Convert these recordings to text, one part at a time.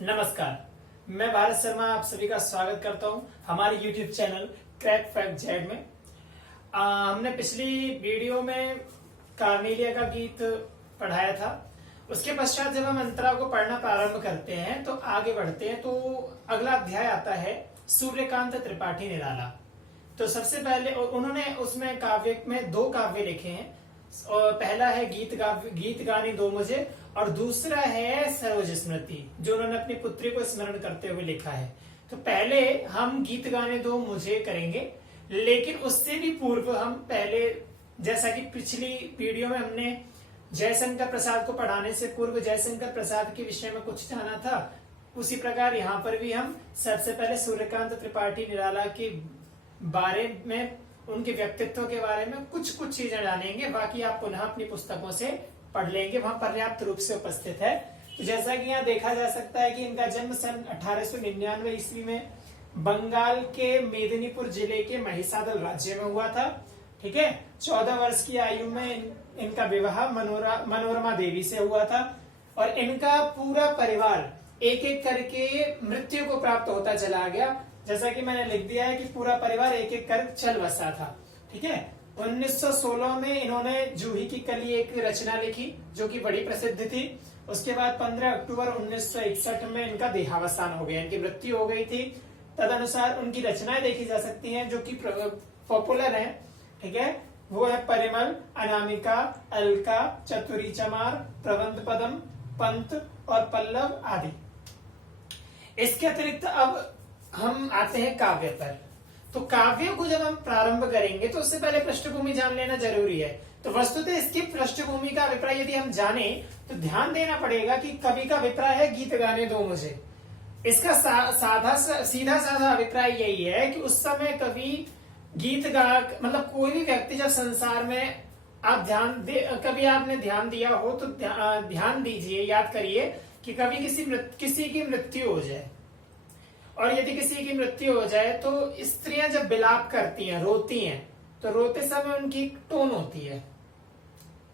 नमस्कार, मैं भारत शर्मा आप सभी का स्वागत करता हूं हमारे YouTube channel crack fact Z में। हमने पिछली वीडियो में कार्नेलिया का गीत पढ़ाया था। उसके पश्चात जब हम अंतरा को पढ़ना प्रारंभ करते हैं तो आगे बढ़ते हैं तो अगला अध्याय आता है सूर्यकांत त्रिपाठी निराला। तो सबसे पहले उन्होंने उसमें काव्य में दो काव्य लिखे हैं और पहला है गीत गाने दो मुझे और दूसरा है सरोज स्मृति जो उन्होंने अपनी पुत्री को स्मरण करते हुए लिखा है। तो पहले हम गीत गाने दो मुझे करेंगे, लेकिन उससे भी पूर्व हम पहले जैसा कि पिछली वीडियो में हमने जयशंकर प्रसाद को पढ़ाने से पूर्व जयशंकर प्रसाद के विषय में कुछ जाना था, उसी प्रकार यहाँ पर भी हम सबसे पहले सूर्यकांत त्रिपाठी निराला के बारे में, उनके व्यक्तित्व के बारे में कुछ चीजें जानेंगे। बाकी आप पुनः अपनी पुस्तकों से पढ़ लेंगे, वहां पर्याप्त रूप से उपस्थित है। तो जैसा कि यहाँ देखा जा सकता है कि इनका जन्म सन 1899 ईस्वी में बंगाल के मेदिनीपुर जिले के महिसादल राज्य में हुआ था। ठीक है, 14 वर्ष की आयु में इनका विवाह मनोरमा देवी से हुआ था और इनका पूरा परिवार एक एक करके मृत्यु को प्राप्त होता चला गया। जैसा कि मैंने लिख दिया है कि पूरा परिवार एक एक कर चल बसा था। ठीक है, 1916 में इन्होंने जूही की कली एक रचना लिखी जो कि बड़ी प्रसिद्ध थी। उसके बाद 15 अक्टूबर 1961 में इनका देहावसान हो गया, इनकी मृत्यु हो गई थी। तदनुसार उनकी रचनाएं देखी जा सकती हैं जो कि पॉपुलर हैं। ठीक है, वो है परिमल, अनामिका, अलका, चतुरी चमार, प्रबंध पदम, पंत और पल्लव आदि। इसके अतिरिक्त अब हम आते हैं काव्य पर। तो काव्य को जब हम प्रारंभ करेंगे तो उससे पहले पृष्ठभूमि जान लेना जरूरी है। तो वस्तुतः इसकी पृष्ठभूमि का अभिप्राय यदि हम जाने तो ध्यान देना पड़ेगा कि कवि का अभिप्राय है गीत गाने दो मुझे। इसका सीधा साधा अभिप्राय यही है कि उस समय कवि गीत गा, मतलब कोई भी व्यक्ति जब संसार में आप कभी आपने ध्यान दिया हो तो ध्यान दीजिए, याद करिए कि कभी किसी की मृत्यु हो जाए और यदि किसी की मृत्यु हो जाए तो स्त्रियां जब विलाप करती हैं, रोती हैं, तो रोते समय उनकी टोन होती है,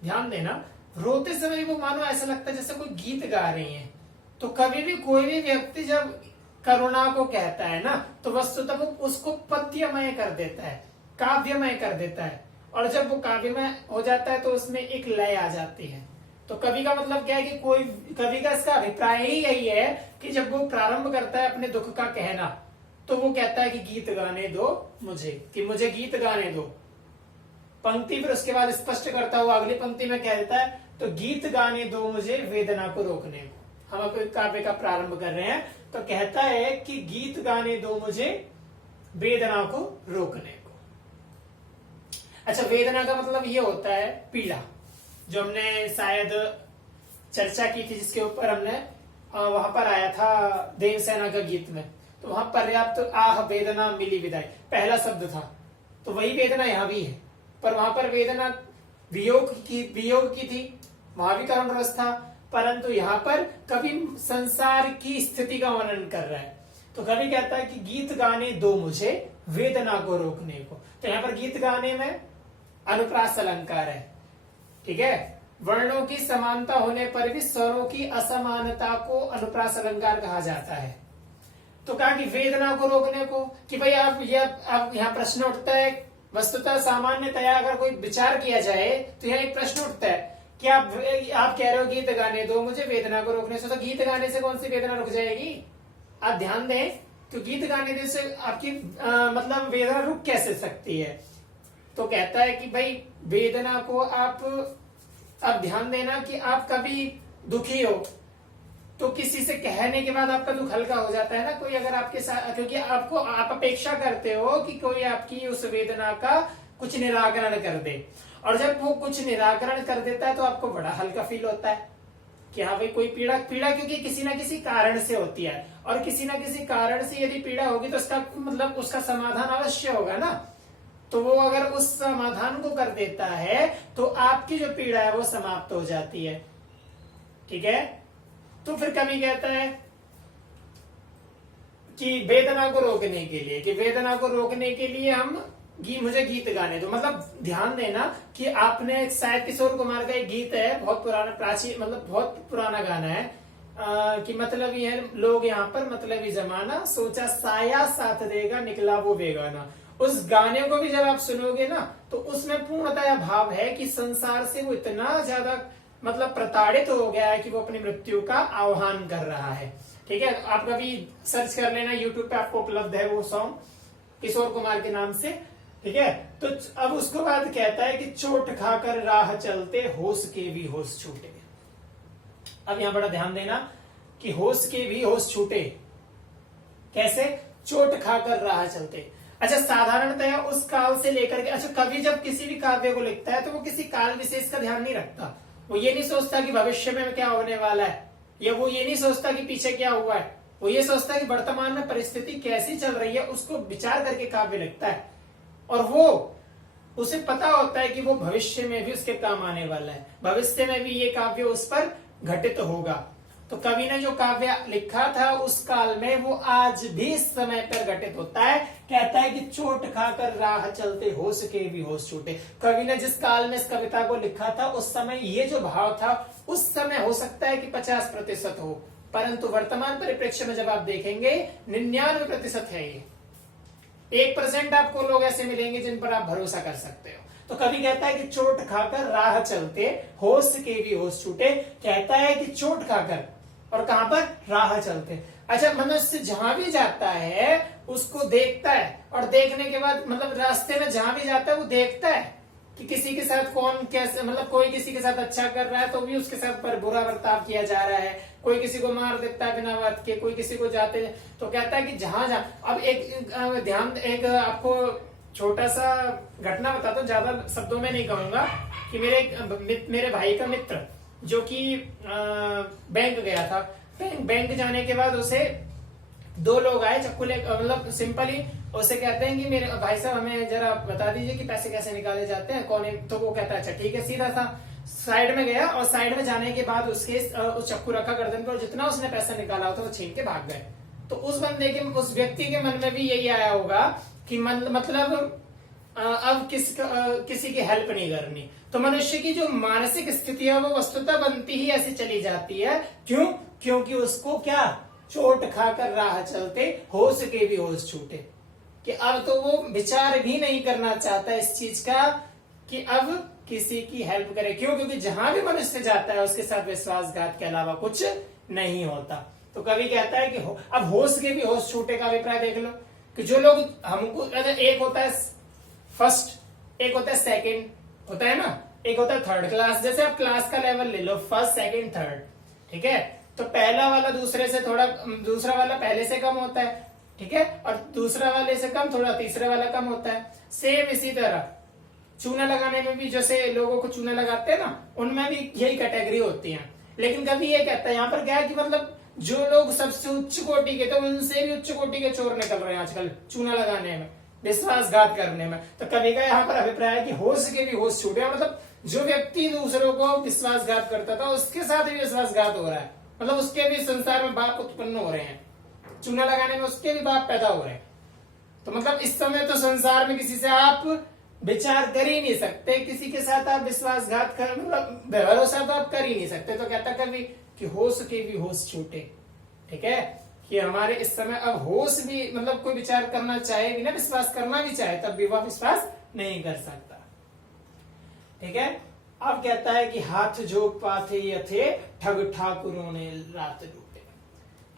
ध्यान देना, रोते समय वो मानो ऐसा लगता है जैसे कोई गीत गा रही हैं। तो कभी भी कोई भी व्यक्ति जब करुणा को कहता है ना तो वस्तुतः वो उसको पद्यमय कर देता है, काव्यमय कर देता है, और जब वो काव्यमय हो जाता है तो उसमें एक लय आ जाती है। तो कवि का मतलब क्या है कि कोई कवि का इसका अभिप्राय ही यही है कि जब वो प्रारंभ करता है अपने दुख का कहना तो वो कहता है कि गीत गाने दो मुझे, कि मुझे गीत गाने दो। पंक्ति फिर उसके बाद स्पष्ट करता हुआ अगली पंक्ति में कह देता है तो गीत गाने दो मुझे वेदना को रोकने को। हम कोई काव्य का प्रारंभ कर रहे हैं तो कहता है कि गीत गाने दो मुझे वेदना को रोकने को। अच्छा, वेदना का मतलब ये होता है पीड़ा, जो हमने शायद चर्चा की थी, जिसके ऊपर हमने वहां पर आया था देवसेना का गीत में। तो वहां पर्याप्त आह वेदना मिली विदाई पहला शब्द था, तो वही वेदना यहाँ भी है, पर वहां पर वेदना वियोग की थी, वहां भी करुण रस था, परंतु यहाँ पर कवि संसार की स्थिति का वर्णन कर रहा है। तो कवि कहता है कि गीत गाने दो मुझे वेदना को रोकने को। तो यहाँ पर गीत गाने में अनुप्रास अलंकार है। ठीक है, वर्णों की समानता होने पर भी स्वरों की असमानता को अनुप्रास अलंकार कहा जाता है। तो कहा कि वेदना को रोकने को, कि भाई आप यहाँ प्रश्न उठता है, वस्तुतः सामान्यतया अगर कोई विचार किया जाए तो यहाँ एक प्रश्न उठता है कि आप कह रहे हो गीत गाने दो मुझे वेदना को रोकने से, तो गीत गाने से कौन सी वेदना रुक जाएगी? आप ध्यान दें, तो गीत गाने से आपकी मतलब वेदना रुक कैसे सकती है? तो कहता है कि भाई वेदना को आप ध्यान देना कि आप कभी दुखी हो तो किसी से कहने के बाद आपका दुख हल्का हो जाता है ना। कोई अगर आपके साथ, क्योंकि आप अपेक्षा करते हो कि कोई आपकी उस वेदना का कुछ निराकरण कर दे, और जब वो कुछ निराकरण कर देता है तो आपको बड़ा हल्का फील होता है कि हाँ भाई कोई पीड़ा क्योंकि किसी ना किसी कारण से होती है, और किसी ना किसी कारण से यदि पीड़ा होगी तो उसका मतलब उसका समाधान अवश्य होगा ना। तो वो अगर उस समाधान को कर देता है तो आपकी जो पीड़ा है वो समाप्त हो जाती है। ठीक है, तो फिर कवि कहता है कि वेदना को रोकने के लिए हम मुझे गीत गाने दो। मतलब ध्यान देना कि आपने शायद किशोर कुमार का एक गीत है, बहुत पुराना प्राचीन, मतलब बहुत पुराना गाना है कि मतलब ये लोग यहाँ पर मतलब ही जमाना सोचा साया साथ देगा निकला वो बेगाना। उस गाने को भी जब आप सुनोगे ना तो उसमें पूर्णतः भाव है कि संसार से वो इतना ज्यादा मतलब प्रताड़ित हो गया है कि वो अपनी मृत्यु का आह्वान कर रहा है। ठीक है, आप कभी सर्च कर लेना, यूट्यूब पे आपको उपलब्ध है वो सॉन्ग किशोर कुमार के नाम से। ठीक है, तो अब उसको बाद कहता है कि चोट खाकर राह चलते होश के भी होश छूटे। अब यहां बड़ा ध्यान देना कि होश के भी होश छूटे कैसे, चोट खाकर राह चलते। अच्छा, साधारणतः उस काल से लेकर के, अच्छा कवि जब किसी भी काव्य को लिखता है तो वो किसी काल विशेष का ध्यान नहीं रखता। वो ये नहीं सोचता कि भविष्य में क्या होने वाला है, या वो ये नहीं सोचता कि पीछे क्या हुआ है। वो ये सोचता है कि वर्तमान में परिस्थिति कैसी चल रही है, उसको विचार करके काव्य लिखता है। और वो उसे पता होता है कि वो भविष्य में भी उसके काम आने वाला है, भविष्य में भी ये काव्य उस पर घटित होगा। तो कवि ने जो काव्य लिखा था उस काल में वो आज भी इस समय पर घटित होता है। कहता है कि चोट खाकर राह चलते होश के भी होश छूटे। कवि ने जिस काल में इस कविता को लिखा था उस समय ये जो भाव था उस समय हो सकता है कि 50% हो, परंतु वर्तमान परिप्रेक्ष्य में जब आप देखेंगे 99% है। ये 1% आपको लोग ऐसे मिलेंगे जिन पर आप भरोसा कर सकते हो। तो कवि कहता है कि चोट खाकर राह चलते होश के भी होश छूटे। कहता है कि चोट खाकर, और कहां पर, राह चलते। अच्छा, मनुष्य जहां भी जाता है उसको देखता है, और देखने के बाद मतलब रास्ते में जहां भी जाता है वो देखता है कि किसी के साथ कौन कैसे, मतलब कोई किसी के साथ अच्छा कर रहा है तो भी उसके साथ पर बुरा बर्ताव किया जा रहा है, कोई किसी को मार देता है बिना बात के, कोई किसी को जाते। तो कहता है कि जहां जहां, अब एक ध्यान, एक आपको छोटा सा घटना बताता हूं, ज्यादा शब्दों में नहीं कहूंगा, कि मेरे भाई का मित्र जो कि बैंक गया था, बैंक जाने के बाद उसे 2 लोग आए चक्कू ले, मतलब सिंपली उसे कहते हैं कि मेरे भाई साहब हमें जरा बता दीजिए कि पैसे कैसे निकाले जाते हैं, कौन है। तो वो कहता है अच्छा ठीक है, सीधा था साइड में गया, और साइड में जाने के बाद उसके उस चक्कू रखा गर्दन पर, और जितना उसने पैसा निकाला होता वो छीन के भाग गए। तो उस बंदे के, उस व्यक्ति के मन में भी यही आया होगा कि मतलब अब किसी की हेल्प नहीं करनी। तो मनुष्य की जो मानसिक स्थिति है वो वस्तुतः बनती ही ऐसी चली जाती है। क्यों? क्योंकि उसको क्या, चोट खाकर राह चलते होश के भी होश छूटे, कि अब तो वो विचार भी नहीं करना चाहता इस चीज का कि अब किसी की हेल्प करे। क्यों? क्योंकि जहां भी मनुष्य जाता है उसके साथ विश्वासघात के अलावा कुछ नहीं होता। तो कवि कहता है कि अब होश के भी होश छूटे का अभिप्राय देख लो, कि जो लोग हमको, एक होता है फर्स्ट, एक होता है सेकंड, होता है ना, एक होता है थर्ड क्लास। जैसे आप क्लास का लेवल ले लो, फर्स्ट सेकंड थर्ड, ठीक है। तो पहला वाला दूसरे से थोड़ा, दूसरा वाला पहले से कम होता है, ठीक है, और दूसरा वाले से कम थोड़ा तीसरे वाला कम होता है। सेम इसी तरह चूना लगाने में भी जैसे लोगों को चूना लगाते हैं ना, उनमें भी यही कैटेगरी होती है। लेकिन कभी ये कहता है यहाँ पर क्या है कि मतलब जो लोग सबसे उच्च कोटि के, तो उनसे भी उच्च कोटि के चोर निकल रहे हैं आजकल चूना लगाने में, विश्वासघात करने में। तो कवि का यहाँ पर अभिप्राय है कि होश के भी होश छूटे, मतलब जो व्यक्ति दूसरों को विश्वासघात करता था उसके साथ भी विश्वासघात हो रहा है, मतलब उसके भी संसार में बाप उत्पन्न हो रहे हैं, चूना लगाने में उसके भी बाप पैदा हो रहे हैं। तो मतलब इस समय तो संसार में किसी से आप विचार कर ही नहीं सकते, किसी के साथ आप विश्वासघात कर, मतलब भरोसा तो आप कर ही नहीं सकते। तो कहता कवि कि होश के भी होश छूटे, ठीक है, कि हमारे इस समय अब होश भी, मतलब कोई विचार करना चाहे भी ना, विश्वास करना भी चाहे तब भी वह विश्वास नहीं कर सकता, ठीक है। अब कहता है कि हाथ जो पाथे यथे ठग ठाकुरों ने रात लूटे।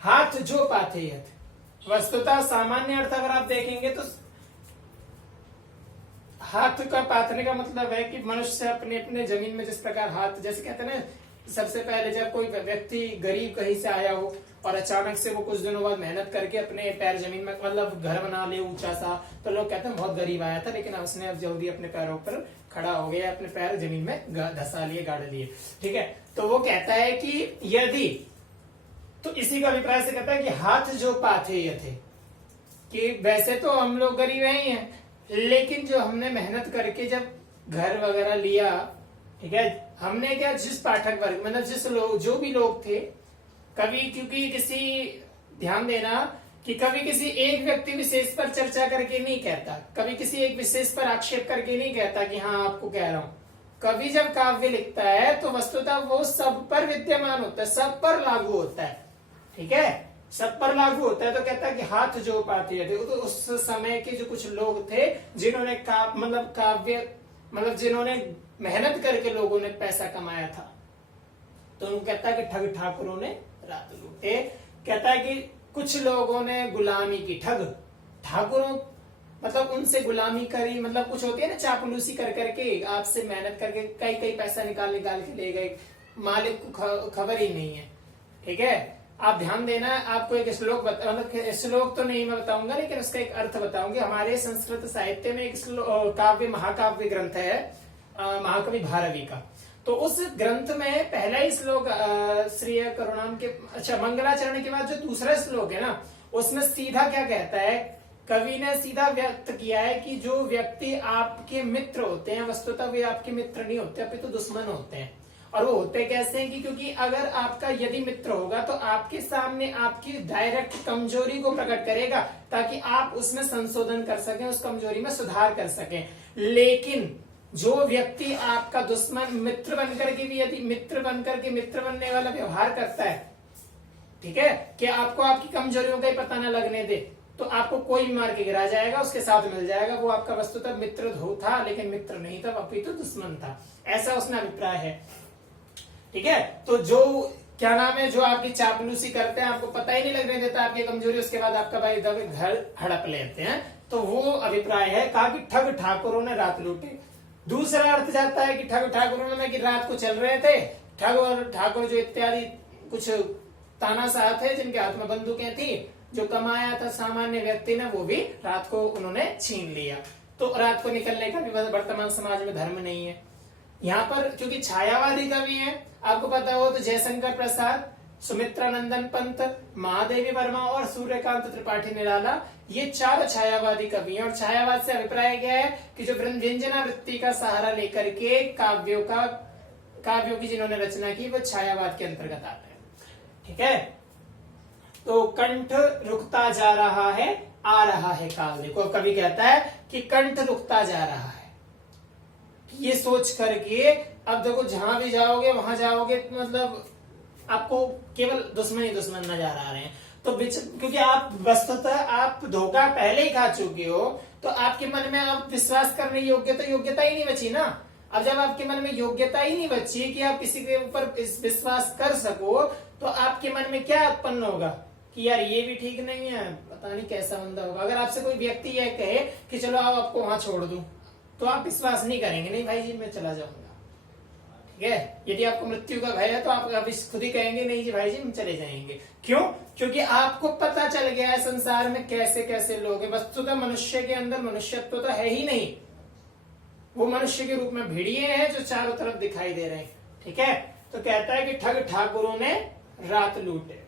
हाथ जो पाथे यथे, वस्तुतः सामान्य अर्थ अगर आप देखेंगे तो हाथ का पाथने का मतलब है कि मनुष्य अपने अपने जमीन में जिस प्रकार हाथ, जैसे कहते हैं ना, सबसे पहले जब कोई व्यक्ति गरीब कहीं से आया हो और अचानक से वो कुछ दिनों बाद मेहनत करके अपने पैर जमीन में, मतलब घर बना ले ऊंचा सा, तो लोग कहते हैं बहुत गरीब आया था, लेकिन उसने अब जल्दी अपने पैरों पर खड़ा हो गया, अपने पैर जमीन में धसा लिए, गाड़ लिए, ठीक है। तो वो कहता है कि यदि, तो इसी का अभिप्राय से कहता है कि हाथ जो पाथे थे, कि वैसे तो हम लोग गरीब ही हैं, लेकिन जो हमने मेहनत करके जब घर वगैरह लिया, ठीक है, हमने क्या, जिस पाठक वर्ग, मतलब जिस लोग, जो भी लोग थे, कभी, क्योंकि किसी, ध्यान देना कि कभी किसी एक व्यक्ति विशेष पर चर्चा करके नहीं कहता, कभी किसी एक विशेष पर आक्षेप करके नहीं कहता कि हाँ आपको कह रहा हूं, कवि जब काव्य लिखता है तो वस्तुतः वो सब पर विद्यमान होता है, सब पर लागू होता है। ठीक है, सब पर लागू होता है। तो कहता है कि हाथ जो पाती है, तो उस समय के जो कुछ लोग थे जिन्होंने काव्य मतलब जिन्होंने मेहनत करके लोगों ने पैसा कमाया था, तो उनको कहता है कि ठग ठाकुरों ने रात लूटे। कहता है कि कुछ लोगों ने गुलामी की, ठग ठाकुरों मतलब उनसे गुलामी करी, मतलब कुछ होती है ना चापलूसी कर करके, आपसे मेहनत करके कई पैसा निकाल के ले गए, मालिक को खबर ही नहीं है। ठीक है, आप ध्यान देना, आपको एक श्लोक मतलब श्लोक तो नहीं मैं बताऊंगा, लेकिन उसका एक अर्थ बताऊंगी। हमारे संस्कृत साहित्य में एक काव्य महाकाव्य ग्रंथ है महाकवि भारवी का। तो उस ग्रंथ में पहला ही श्लोक श्री करुणाम के मंगलाचरण के बाद जो दूसरा श्लोक है ना, उसमें सीधा क्या कहता है, कवि ने सीधा व्यक्त किया है कि जो व्यक्ति आपके मित्र होते हैं वस्तुतः वे आपके मित्र नहीं होते, अपितु तो दुश्मन होते हैं। और वो होते कैसे हैं कि क्योंकि अगर आपका यदि मित्र होगा तो आपके सामने आपकी डायरेक्ट कमजोरी को प्रकट करेगा ताकि आप उसमें संशोधन कर सकें, उस कमजोरी में सुधार कर सकें। लेकिन जो व्यक्ति आपका दुश्मन मित्र बनकर के भी यदि मित्र बनने वाला व्यवहार करता है, ठीक है, कि आपको आपकी कमजोरियों का ही पता न लगने दे, तो आपको कोई मार के गिरा जाएगा, उसके साथ मिल जाएगा, वो आपका वस्तुतः मित्र था लेकिन मित्र नहीं था, अपितु दुश्मन था, ऐसा उसने अभिप्राय है। ठीक है, तो जो क्या नाम है, जो आपकी चापलूसी करते हैं, आपको पता ही नहीं लगने देता आपकी कमजोरी, उसके बाद आपका भाई घर हड़प लेते हैं, तो वो अभिप्राय है। कहा कि ठग ठाकुरों ने रात लूटे। दूसरा अर्थ जाता है कि ठग ठाकुरों ने कि रात को चल रहे थे, ठग और ठाकुर जो इत्यादि कुछ तानाशाह थे जिनके हाथ में बंदूकें थी, जो कमाया था सामान्य व्यक्ति ने वो भी रात को उन्होंने छीन लिया। तो रात को निकलने का भी वर्तमान समाज में धर्म नहीं है। यहाँ पर क्योंकि छायावादी कवि है, आपको पता हो तो जयशंकर प्रसाद, सुमित्रानंदन पंत, महादेवी वर्मा और सूर्यकांत त्रिपाठी निराला, ये 4 छायावादी कवि हैं। और छायावाद से अभिप्राय क्या है कि जो व्यंजना वृत्ति का सहारा लेकर के काव्यों की जिन्होंने रचना की वो छायावाद के अंतर्गत आते हैं। ठीक है, तो कंठ रुकता जा रहा है, आ रहा है काल। देखो कवि कहता है कि कंठ रुकता जा रहा है, ये सोच करके अब देखो जहां भी जाओगे वहां जाओगे मतलब आपको केवल दुश्मन ही दुश्मन नजर आ रहे हैं। तो क्योंकि आप वस्तुतः आप धोखा पहले ही खा चुके हो, तो आपके मन में आप विश्वास करने योग्यता ही नहीं बची ना। अब जब आपके मन में योग्यता ही नहीं बची कि आप किसी के ऊपर विश्वास कर सको, तो आपके मन में क्या उत्पन्न होगा कि यार ये भी ठीक नहीं है, पता नहीं कैसा बंदा होगा। अगर आपसे कोई व्यक्ति यह कहे कि चलो आओ आपको वहां छोड़ दूं, तो आप विश्वास नहीं करेंगे, नहीं भाई जी मैं चला जाऊंगा। ठीक है, यदि आपको मृत्यु का भय है तो आप खुद ही कहेंगे नहीं जी भाई जी हम चले जाएंगे। क्यों? क्योंकि आपको पता चल गया है संसार में कैसे कैसे लोग हैं। वस्तुतः मनुष्य के अंदर मनुष्यत्व तो है ही नहीं, वो मनुष्य के रूप में भेड़िए हैं जो चारों तरफ दिखाई दे रहे हैं। ठीक है, तो कहता है कि ठग ठाकुरों ने रात लूटे।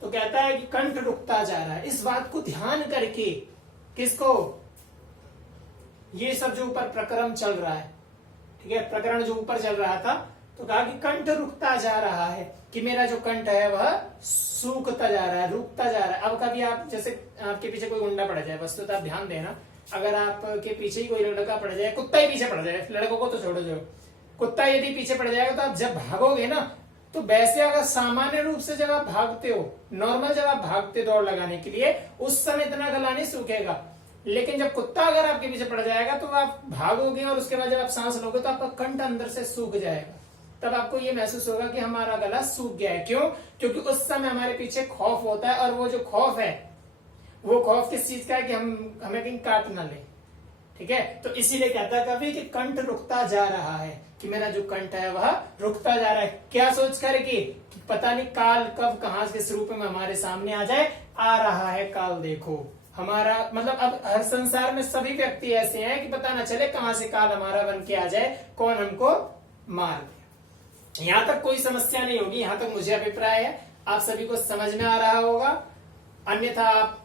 तो कहता है कि कंठ रुकता जा रहा है। इस बात को ध्यान करके, किसको, ये सब जो ऊपर प्रकरण चल रहा है, ठीक है, प्रकरण जो ऊपर चल रहा था, तो कहा कि कंठ रुकता जा रहा है, कि मेरा जो कंठ है वह सूखता जा रहा है, रुकता जा रहा है। अब कभी आप जैसे आपके पीछे कोई गुंडा पड़ जाए, वस्तुतः आप ध्यान देना, अगर आपके पीछे ही कोई लड़का पड़ जाए, कुत्ता ही पीछे पड़ जाए, लड़कों को तो छोड़ो, जो कुत्ता यदि पीछे पड़ जाएगा, तो आप जब भागोगे ना, तो वैसे अगर सामान्य रूप से जब आप भागते हो, नॉर्मल जब आप भागते दौड़ लगाने के लिए, उस समय इतना गला नहीं सूखेगा। लेकिन जब कुत्ता अगर आपके पीछे पड़ जाएगा तो आप भागोगे और उसके बाद जब आप सांस लोगे तो आपका कंठ अंदर से सूख जाएगा। तब आपको ये महसूस होगा कि हमारा गला सूख गया है। क्यों? क्योंकि उस समय हमारे पीछे खौफ होता है, और वो जो खौफ है वो खौफ किस चीज का है कि हमें कहीं काट ना ले। ठीक है, तो इसीलिए कहता है कभी कि कंठ रुकता जा रहा है, कि मेरा जो कंठ है वह रुकता जा रहा है। क्या सोच कर कि पता नहीं काल कब कहां किस रूप में हमारे सामने आ जाए। आ रहा है काल, देखो हमारा मतलब अब हर संसार में सभी व्यक्ति ऐसे हैं कि पता ना चले कहां से काल हमारा बन के आ जाए, कौन हमको मार दे। यहां तक कोई समस्या नहीं होगी, यहां तक मुझे अभिप्राय है आप सभी को समझ में आ रहा होगा। अन्यथा आप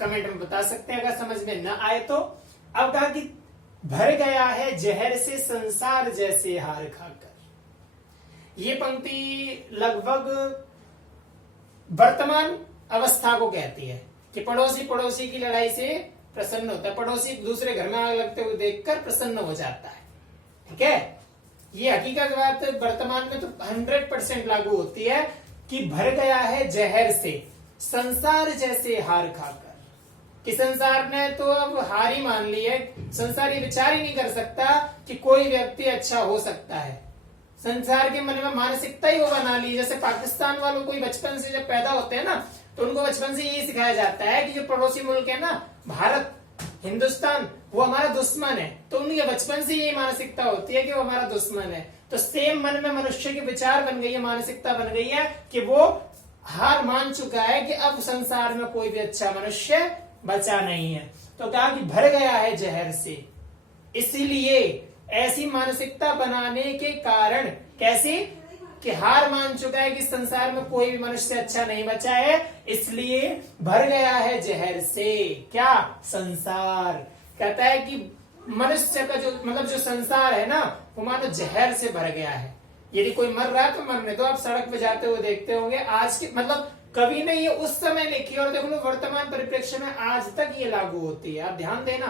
कमेंट में बता सकते हैं अगर समझ में न आए तो। अब कहा कि भर गया है जहर से संसार जैसे हार खाकर। ये पंक्ति लगभग वर्तमान अवस्था को कहती है कि पड़ोसी की लड़ाई से प्रसन्न होता है, पड़ोसी दूसरे घर में आग लगते हुए देखकर प्रसन्न हो जाता है। ठीक है, ये हकीकत बात वर्तमान में तो 100% लागू होती है कि भर गया है जहर से संसार जैसे हार खाकर, कि संसार ने तो अब हार ही मान ली है। संसार ये विचार ही नहीं कर सकता कि कोई व्यक्ति अच्छा हो सकता है। संसार के मन में मानसिकता ही वो बना ली। जैसे पाकिस्तान वालों को बचपन से जब पैदा होते हैं ना, तो उनको बचपन से यही सिखाया जाता है कि जो पड़ोसी मुल्क है ना, भारत, हिंदुस्तान, वो हमारा दुश्मन है। तो उनके बचपन से यही मानसिकता होती है कि वो हमारा दुश्मन है। तो सेम मन में मनुष्य के विचार बन गई है, मानसिकता बन गई है कि वो हार मान चुका है कि अब संसार में कोई भी अच्छा मनुष्य बचा नहीं है। तो कहा कि भर गया है जहर से। इसीलिए ऐसी मानसिकता बनाने के कारण कैसी कि हार मान चुका है कि संसार में कोई भी मनुष्य अच्छा नहीं बचा है, इसलिए भर गया है जहर से क्या संसार। कहता है कि मनुष्य का जो मतलब जो संसार है ना, वो मानो जहर से भर गया है। यदि कोई मर रहा है तो मरने दो। आप सड़क पे जाते हुए देखते होंगे आज के मतलब कभी ने ये उस समय लिखी और देखो वर्तमान परिप्रेक्ष्य में आज तक ये लागू होती है। आप ध्यान देना,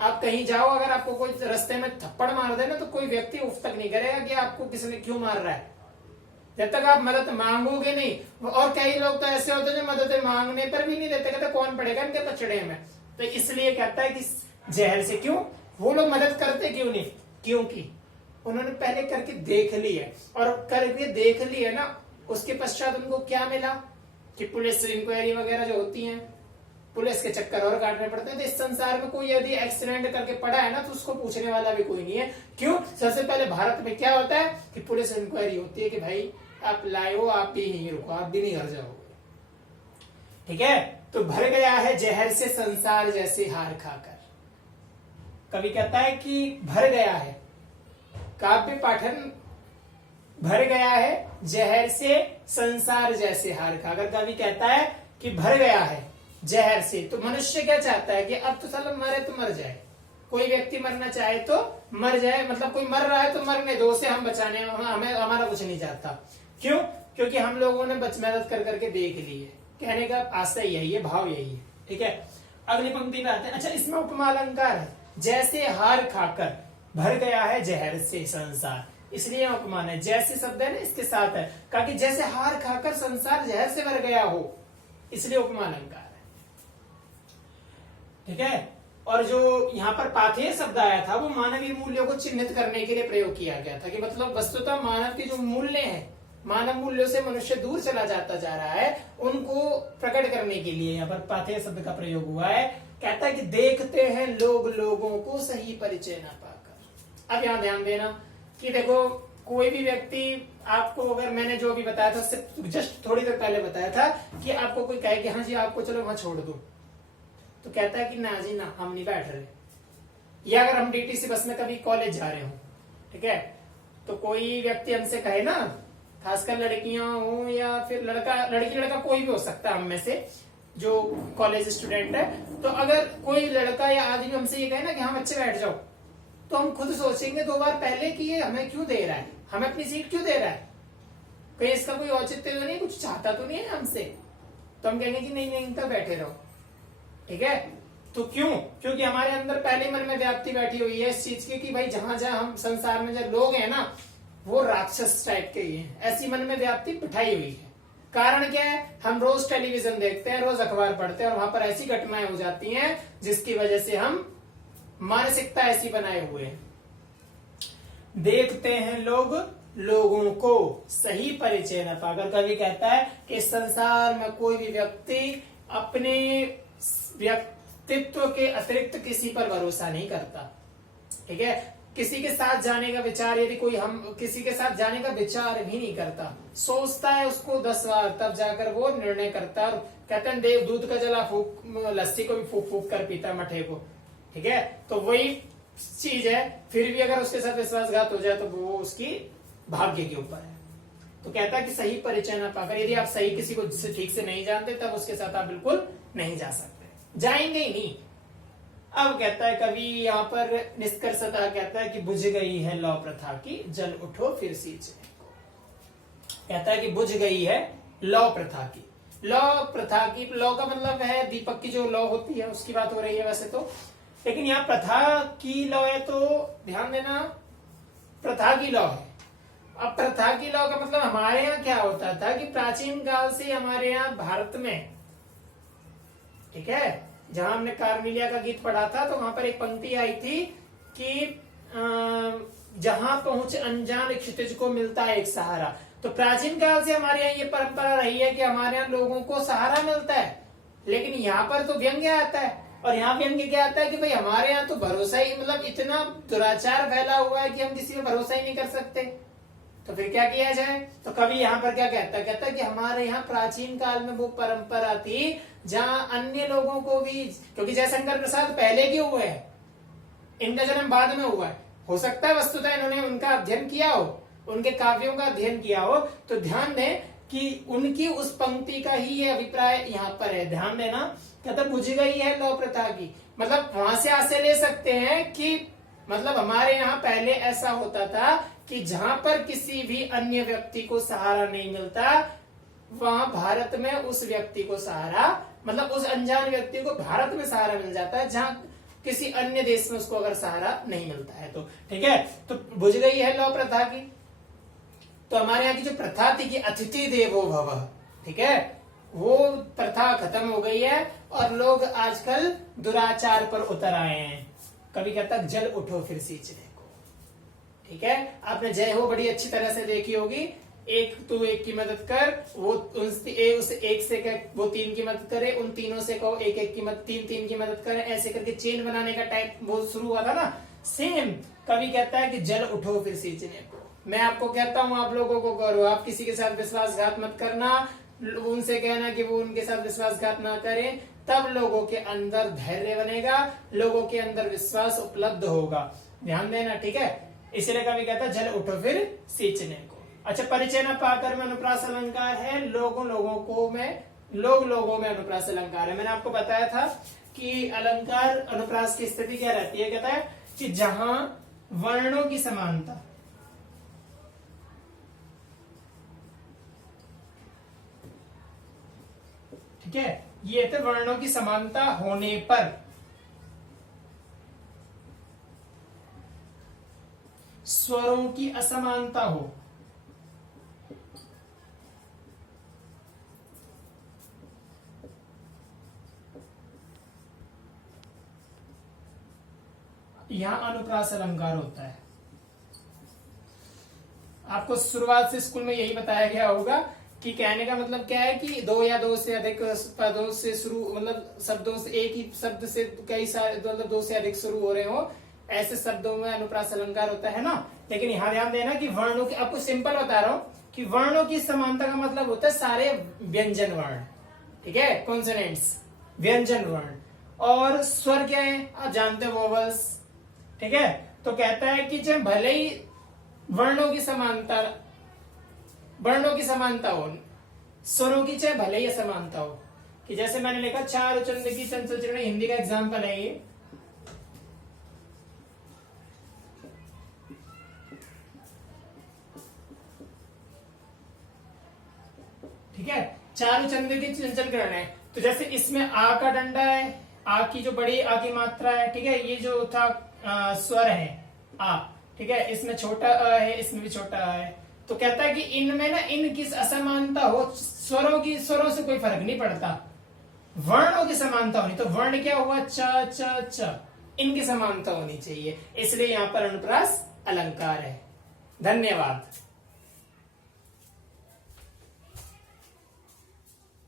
आप कहीं जाओ, अगर आपको कोई रास्ते में थप्पड़ मार दे ना, तो कोई व्यक्ति उफ तक नहीं करेगा कि आपको किसने क्यों मार रहा है, जब तक आप मदद मांगोगे नहीं। और कई लोग तो ऐसे होते हैं जो मदद मांगने पर भी नहीं देते, कहते कौन पड़ेगा इनके पचड़े में। तो इसलिए कहता है कि जहर से। क्यों वो लोग मदद करते क्यों नहीं? क्योंकि उन्होंने पहले करके देख ली है, और करके देख ली है ना, उसके पश्चात उनको क्या मिला कि पुलिस इंक्वायरी वगैरह जो होती है, पुलिस के चक्कर और काटने पड़ते हैं। तो इस संसार में कोई यदि एक्सीडेंट करके पड़ा है ना, तो उसको पूछने वाला भी कोई नहीं है। क्यों? सबसे पहले भारत में क्या होता है कि पुलिस इंक्वायरी होती है कि भाई आप लाए हो, आप भी यहीं रुको, आप भी नहीं घर जाओगे। ठीक है, तो भर गया है जहर से संसार जैसे हार खाकर। कवि कहता है कि भर गया है, काव्य पाठन भर गया है जहर से संसार जैसे हार खाकर। कवि कहता है कि भर गया है जहर से। तो मनुष्य क्या चाहता है कि अब तो साला मरे तो मर जाए। कोई व्यक्ति मरना चाहे तो मर जाए, मतलब कोई मर रहा है तो मरने दो, उसे हम बचाने हमें हमारा कुछ नहीं चाहता। क्यों? क्योंकि हम लोगों ने मदद कर करके देख ली है। कहने का आशय यही है, भाव यही है। ठीक है, अगली पंक्ति में आते हैं। अच्छा, इसमें उपमा अलंकार है, जैसे हार खाकर भर गया है जहर से संसार, इसलिए उपमान है। जैसे शब्द है ना इसके साथ है, कहा कि जैसे हार खाकर संसार जहर से भर गया हो, इसलिए उपमा अलंकार है। ठीक है, और जो यहाँ पर पाथेय शब्द आया था वो मानवीय मूल्यों को चिन्हित करने के लिए प्रयोग किया गया था, कि मतलब वस्तुतः मानव के जो मूल्य हैं, मानव मूल्यों से मनुष्य दूर चला जाता जा रहा है, उनको प्रकट करने के लिए यहाँ पर पाथेय शब्द का प्रयोग हुआ है। कहता है कि देखते हैं लोग लोगों को सही परिचय न पाकर। अब यहाँ ध्यान देना कि देखो कोई भी व्यक्ति आपको, अगर मैंने जो भी बताया था उससे जस्ट थोड़ी देर पहले बताया था कि आपको कोई कहे कि हाँ जी आपको चलो वहां छोड़ दो, तो कहता है कि ना जी ना, हम नहीं बैठ रहे। या अगर हम डीटीसी बस में कभी कॉलेज जा रहे हो, ठीक है, तो कोई व्यक्ति हमसे कहे ना, खासकर लड़कियां हो या फिर लड़की लड़का कोई भी हो सकता है हम में से जो कॉलेज स्टूडेंट है, तो अगर कोई लड़का या आदमी हमसे ये कहे ना कि हाँ बच्चे बैठ जाओ, तो हम खुद सोचेंगे 2 बार पहले कि ये हमें क्यों दे रहा है, हमें अपनी सीट क्यों दे रहा है, कहीं इसका कोई औचित्य तो नहीं, कुछ चाहता तो नहीं है हमसे। तो हम कहेंगे कि नहीं नहीं तो बैठे रहो। ठीक है, तो क्यों? क्योंकि हमारे अंदर पहले मन में व्याप्ति बैठी हुई है इस चीज की कि भाई जहां जहां हम संसार में जो लोग हैं ना, वो राक्षस टाइप के ही हैं, ऐसी मन में व्याप्ति बिठाई हुई है। कारण क्या है? हम रोज टेलीविजन देखते हैं, रोज अखबार पढ़ते हैं, और वहां पर ऐसी घटनाएं हो जाती हैं जिसकी वजह से हम मानसिकता ऐसी बनाए हुए हैं। देखते हैं लोग लोगों को सही परिचय न पाकर। कवि कहता है कि संसार में कोई भी व्यक्ति अपने व्यक्तित्व के अतिरिक्त किसी पर भरोसा नहीं करता। ठीक है, किसी के साथ जाने का विचार, यदि कोई हम किसी के साथ जाने का विचार भी नहीं करता, सोचता है उसको 10 बार, तब जाकर वो निर्णय करता है। और कहते हैं देव दूध का जला फूक, लस्सी को भी फूक फूक कर पीता मठे को। ठीक है, तो वही चीज है। फिर भी अगर उसके साथ विश्वासघात हो जाए तो वो उसकी भाग्य के ऊपर है। तो कहता है कि सही परिचय न पाकर, यदि आप सही किसी को ठीक से नहीं जानते तब उसके साथ आप बिल्कुल नहीं जा सकते, जाएंगे ही नहीं। अब कहता है कवि यहाँ पर निष्कर्षतः कहता है कि बुझ गई है लौ प्रथा की, जल उठो फिर सींचे। कहता है कि बुझ गई है लौ प्रथा की। लौ प्रथा की, लौ का मतलब है दीपक की जो लौ होती है उसकी बात हो रही है वैसे तो, लेकिन यहाँ प्रथा की लौ है। तो ध्यान देना, प्रथा की लौ है। अब प्रथा की लौ का मतलब हमारे यहाँ क्या होता था कि प्राचीन काल से हमारे यहाँ भारत में, ठीक है, जहां हमने कार्मेलिया का गीत पढ़ा था तो वहां पर एक पंक्ति आई थी कि जहां पहुंच अनजान क्षितिज को मिलता है एक सहारा। तो प्राचीन काल से हमारे यहाँ ये परंपरा रही है कि हमारे यहाँ लोगों को सहारा मिलता है, लेकिन यहाँ पर तो व्यंग्य आता है। और यहाँ व्यंग्य क्या आता है कि भाई हमारे यहाँ तो भरोसा ही, मतलब इतना दुराचार फैला हुआ है कि हम किसी पे भरोसा ही नहीं कर सकते, तो फिर क्या किया जाए। तो कवि यहाँ पर क्या कहता है कि हमारे यहाँ प्राचीन काल में वो परंपरा थी जहां अन्य लोगों को भी, क्योंकि जयशंकर प्रसाद पहले के हुए हैं, इनका जन्म बाद में हुआ है, हो सकता है वस्तुतः इन्होंने उनका अध्ययन किया हो, उनके काव्यों का अध्ययन किया हो, तो ध्यान दें कि उनकी उस पंक्ति का ही ये अभिप्राय यहाँ पर है। ध्यान देना, कहता बुझ गई है लौ प्रथा की, मतलब वहां से आशय ले सकते हैं कि मतलब हमारे यहाँ पहले ऐसा होता था कि जहां पर किसी भी अन्य व्यक्ति को सहारा नहीं मिलता, वहां भारत में उस व्यक्ति को सहारा, मतलब उस अनजान व्यक्ति को भारत में सहारा मिल जाता है, जहां किसी अन्य देश में उसको अगर सहारा नहीं मिलता है। तो ठीक है, तो बुझ गई है लौ प्रथा की। तो हमारे यहाँ की जो प्रथा थी कि अतिथि देवो भव, ठीक है, वो प्रथा खत्म हो गई है और लोग आजकल दुराचार पर उतर आए हैं। कभी कहता जल उठो फिर सींचने को, ठीक है। आपने जय हो बड़ी अच्छी तरह से देखी होगी, एक तू एक की मदद कर, वो उस एक से कह, वो तीन की मदद करे, उन तीनों से कहो एक एक की मदद, तीन की मदद करे, ऐसे करके चेन बनाने का टाइप वो शुरू हुआ था ना। सेम कवि कहता है कि जल उठो फिर सींचने को। मैं आपको कहता हूँ आप लोगों को करो, आप किसी के साथ विश्वासघात मत करना, उनसे कहना कि वो उनके साथ विश्वासघात ना करें, तब लोगों के अंदर धैर्य बनेगा, लोगों के अंदर विश्वास उपलब्ध होगा। ध्यान देना, ठीक है। इसलिए कभी कहता जल उठो फिर सींचने को। अच्छा, परिचय न पाकर में अनुप्रास अलंकार है, लोगों में अनुप्रास अलंकार है। मैंने आपको बताया था कि अलंकार अनुप्रास की स्थिति क्या रहती है, कहता है कि जहां वर्णों की समानता, ठीक है, ये तो वर्णों की समानता होने पर स्वरों की असमानता हो, यहां अनुप्रास अलंकार होता है। आपको शुरुआत से स्कूल में यही बताया गया होगा कि कहने का मतलब क्या है कि दो या दो से अधिक पदों से शुरू, मतलब शब्दों से, एक ही शब्द से कई सारे, मतलब दो से अधिक शुरू हो रहे हो, ऐसे शब्दों में अनुप्रास अलंकार होता है ना। लेकिन यहाँ ध्यान देना कि वर्णों की, आपको सिंपल बता रहा हूं कि वर्णों की समानता का मतलब होता है सारे व्यंजन वर्ण, ठीक है, कॉन्सोनेंट्स, व्यंजन वर्ण। और स्वर क्या है, आप जानते हो, वोवल्स, ठीक है। तो कहता है कि जब भले ही वर्णों की समानता हो, स्वरों की चाहे भले ही असमानता हो, कि जैसे मैंने लिखा चार चंद की चंचल चरण, हिंदी का एग्जाम्पल है ये, ठीक है, चारु चंद की चंचल किरण है। तो जैसे इसमें आ का डंडा है, आ की जो बड़ी आ की मात्रा है, ठीक है, ये जो था स्वर है आ, ठीक है, इसमें छोटा अ है, इसमें भी छोटा अ है। तो कहता है कि इनमें ना इनकी असमानता हो, स्वरों से कोई फर्क नहीं पड़ता, वर्णों की समानता होनी। तो वर्ण क्या हुआ, च च च, इनकी समानता होनी चाहिए, इसलिए यहां पर अनुप्रास अलंकार है। धन्यवाद।